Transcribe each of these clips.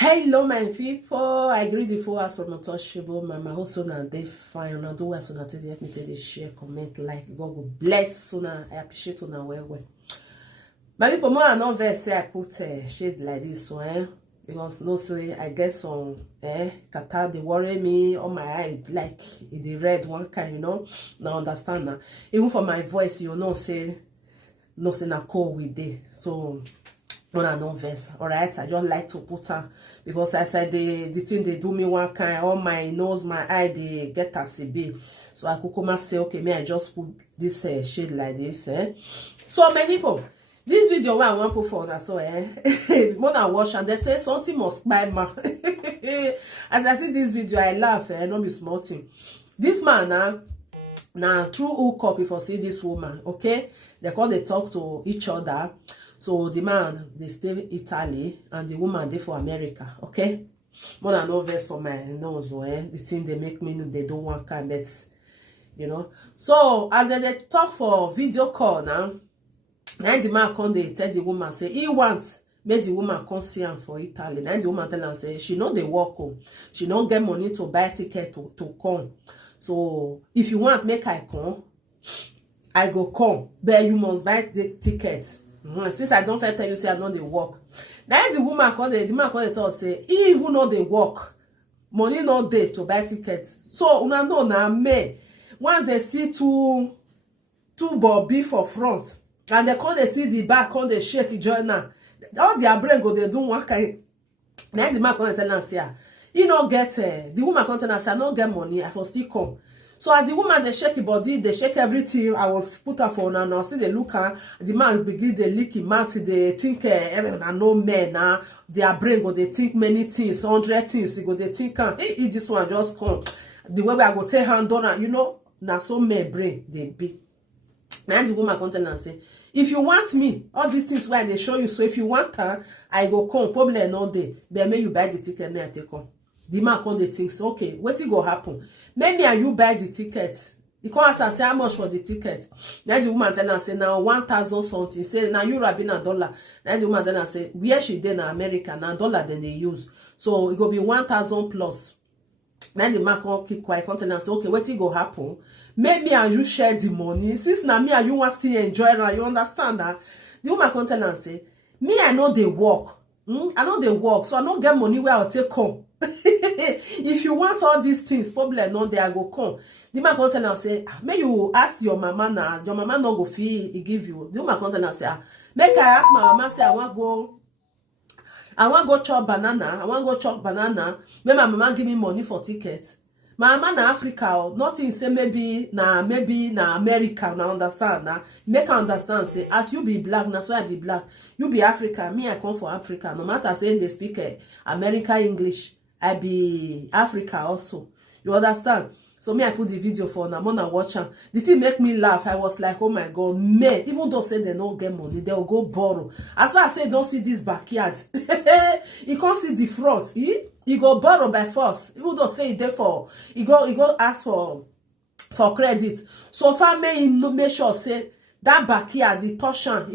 Hello, my people. I greet the followers from Untouchable. Mama, also now they fine. Una do well, so now tell me tell share, comment, like. God will bless. So now I appreciate una well. My people, more than not say I put shade like this one, because no say I get some kata they worry me on my eye like the red one kind, you know. Now understand now. Even for my voice, you know say no say na cold with day. So when I don't verse, alright, I just like to put her because I said the thing they do me one kind, all my nose, my eye, they get a CB. So I could come and say, okay, may I just put this shade like this, So my people, this video where I want to put for that, so when I watch and they say something must buy man. As I see this video, I laugh, not be small thing. This man now through hook up if I see this woman, okay? They call they talk to each other. So the man, they stay in Italy, and the woman, they for America, okay? More than no verse for my nose, the thing they make me know they don't want kind, but, you know. So, as they talk for video call now the man come, they tell the woman, say, he wants, make the woman come see him for Italy. Now the woman tell her, say, she know they work home. She don't get money to buy ticket to come. So, if you want, make I come, I go come, but you must buy the ticket. Since I don't tell you, say I know they work. Now the woman call the man call tell say he even know they work, money not there to buy tickets. So una know na me once they see two Bobby for front and they come they see the back on they shake the joiner, all their brain go they do one kind. Now the man come tell am say he no get the woman come tell am say I no get money, I for still come. So as the woman they shake the body, they shake everything. I will put her for now. See they look her. The man begin they lick him out. They think everyone no men now. Their brain go they think many things, 100 things. They go they think hey, this one just come. The way I go take hand on, you know, now so men brain they be. Now the woman come tell and say, if you want me, all these things where they show you. So if you want her, I go come. Probably no day. Then may you buy the ticket. May I take come. The man come they think, okay, what it go happen? Maybe and you buy the ticket. He come ask and say how much for the ticket. Then the woman tell her say now 1,000 something. Say now you been $1. Then the woman tell her say where she did in America now $1 then they use. So it go be 1,000 plus. Then the man come keep quiet. Come tell her say okay, what it go happen? Maybe and you share the money. Since now me and you want still enjoy it, you understand that? The woman come tell her say me I know they work. I know they work, so I don't get money where I'll take come. If you want all these things, probably not there I go come. The man come tell and say, may you ask your mama now. Your mama not go fee he give you. The woman come tell and say, make I ask my mama say I want go chop banana. I want go chop banana. May my mama give me money for tickets. My mama na Africa, nothing say maybe na America, na understand na. Make I understand say as you be black, na so I be black. You be Africa, me I come from Africa. No matter saying they speak American English, I be Africa also. You understand? So me I put the video for now. Mona watch am. The thing make me laugh. I was like, oh my God, man. Even though say they don't get money, they will go borrow. As far as say don't see this backyard, you can't see the front. He go borrow by force. Even though say it therefore, he go ask for credit. So far may him no make sure say that backyard, the torsion,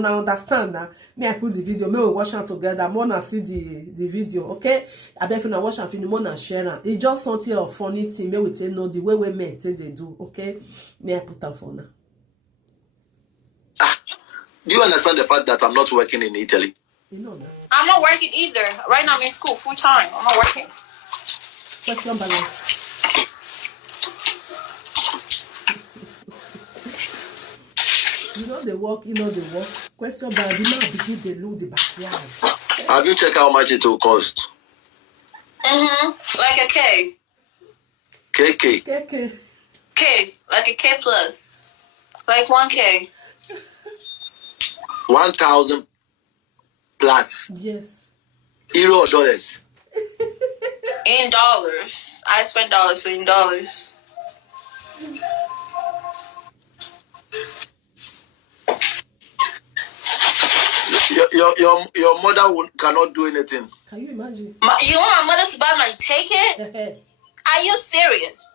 now understand now. Me I put the video, me we watch am together. Mona see the video, okay? I bet if you watch am finish, Mona share am. It's just something of funny thing. Me we tell know the way men say they do, okay? Me I put am for now. Do you understand the fact that I'm not working in Italy? You know that. I'm not working either. Right now I'm in school full time. I'm not working. What's your balance? You know they work, you know they work. Question by the man begin they load the backyard. Have you checked how much it will cost? Like a K. KK. K. Like a K plus. Like 1K. 1,000 plus. Yes. Euro or dollars? In dollars. I spend dollars, so in dollars. Your mother cannot do anything. Can you imagine? You want my mother to buy my ticket? Are you serious?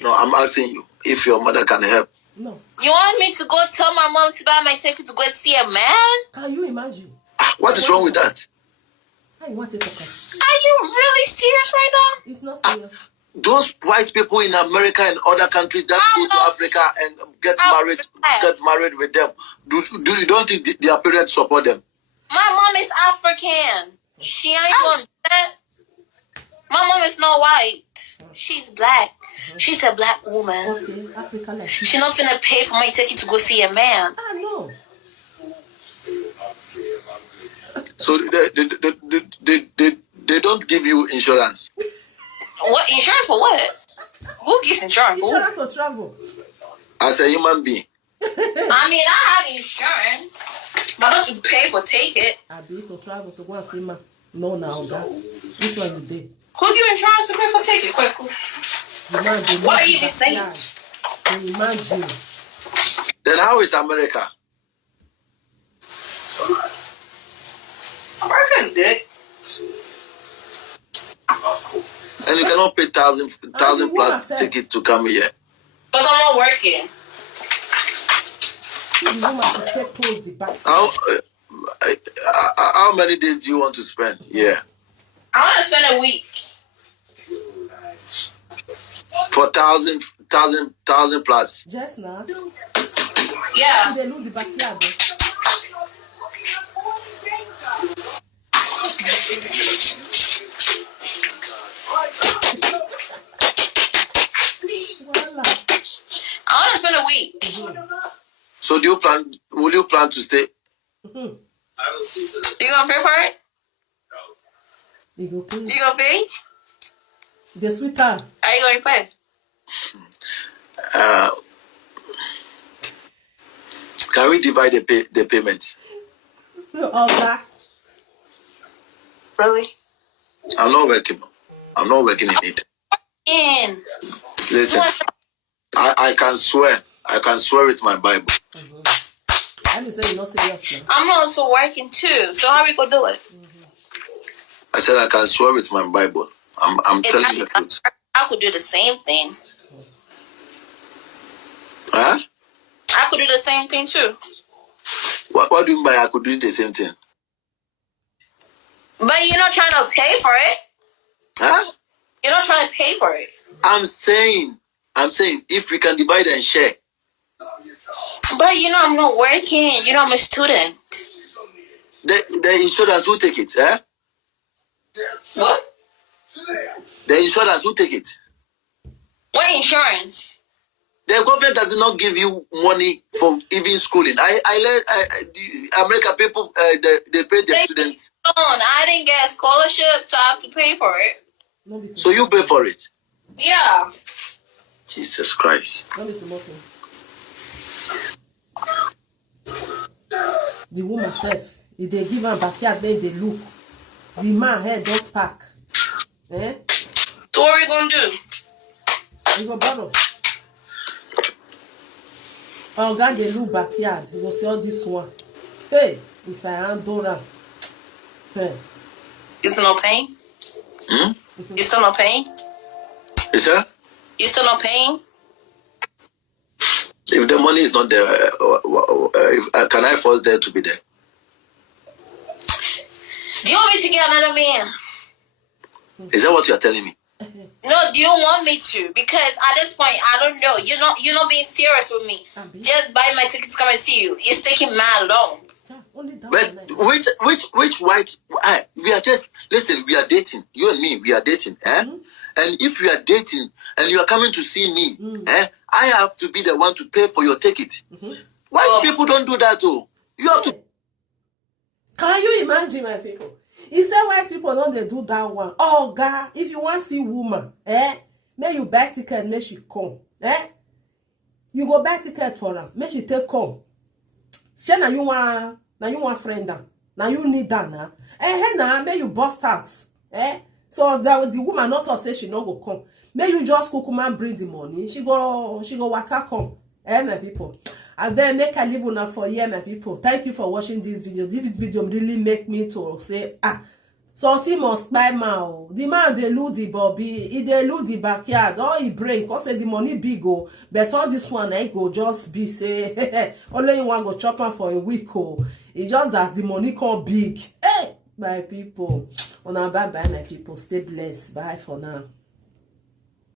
No, I'm asking you if your mother can help. No. You want me to go tell my mom to buy my ticket to go see a man? Can you imagine? What is wrong with that? How you want to talk? Are you really serious right now? It's not serious. Those white people in America and other countries that go to Africa and get married with them, do you don't think their parents support them? My mom is African. She ain't gonna do that. My mom is not white. She's black. She's a black woman. Okay, Africa like She not finna pay for my ticket to go see a man. Ah, no. So they don't give you insurance. What insurance for what? Who gives insurance? Insurance for travel. As a human being. I mean, I have insurance, but not to pay for ticket. I be to travel to go and see ma. No, now that. Which one you did? Who give insurance to pay for ticket? Quick. What are you even saying? Imagine. Then how is America? America's dead. And you cannot pay thousand plus ticket to come here. Because I'm not working. How many days do you want to spend? Yeah. I want to spend a week. For thousand plus. Just now. Yeah. They lose the backyard. I want to spend a week. So will you plan to stay? You gonna pay for it? You go pay. You gonna pay? The sweetheart. Are you gonna pay? Can we divide the payment? All that. Really? I'm not working in it. Listen, I can swear with my Bible. I'm not serious now. I'm also working too, so how we gonna do it? I said I can swear with my Bible. I'm telling you the truth. I could do the same thing. Huh? I could do the same thing too. What do you mean by I could do the same thing? But you're not trying to pay for it. Huh? You're not trying to pay for it. I'm saying if we can divide and share. But I'm not working. I'm a student. The insurance will take it, eh? What? The insurance will take it. What insurance? The government does not give you money for even schooling. I American people they pay their students. I didn't get a scholarship, so I have to pay for it. So you pay for it? Yeah. Jesus Christ. The woman self, if they give her backyard, make they look. The man head does pack. Eh? So what are we gonna do? You go borrow. Oh God, they look backyard. You go see all this one. Hey, if I handle her. Hey. You still not paying? You still not paying? Is that? You still not paying? If the money is not there, can I force there to be there? Do you want me to get another man? Is that what you are telling me? No, do you want me to? Because at this point, I don't know. You're not being serious with me. Just buy my tickets to come and see you. It's taking mad long. But which white? We are just listen. We are dating. You and me. We are dating. And if we are dating and you are coming to see me, I have to be the one to pay for your ticket. White people don't do that, though. You have to. Can you imagine, my people? He said white people don't they do that one. Oh God, if you want to see woman, may you buy ticket, may she come. You go buy ticket for her, may she take come. Say now you want friend that. Now you need that now. Now may you bust out. So that the woman not to say she not go come. May you just cook and bring the money. She go waka come. My people. And then make a live on for here, my people. Thank you for watching this video. This video really make me to say, something must buy man. The man they lose the Bobby, he they lose the backyard, or he bring, cause say the money big go. But all this one I go just be say only you want go chop am for a week. It just that the money come big. Hey, my people. On our bye bye, my people. Stay blessed. Bye for now.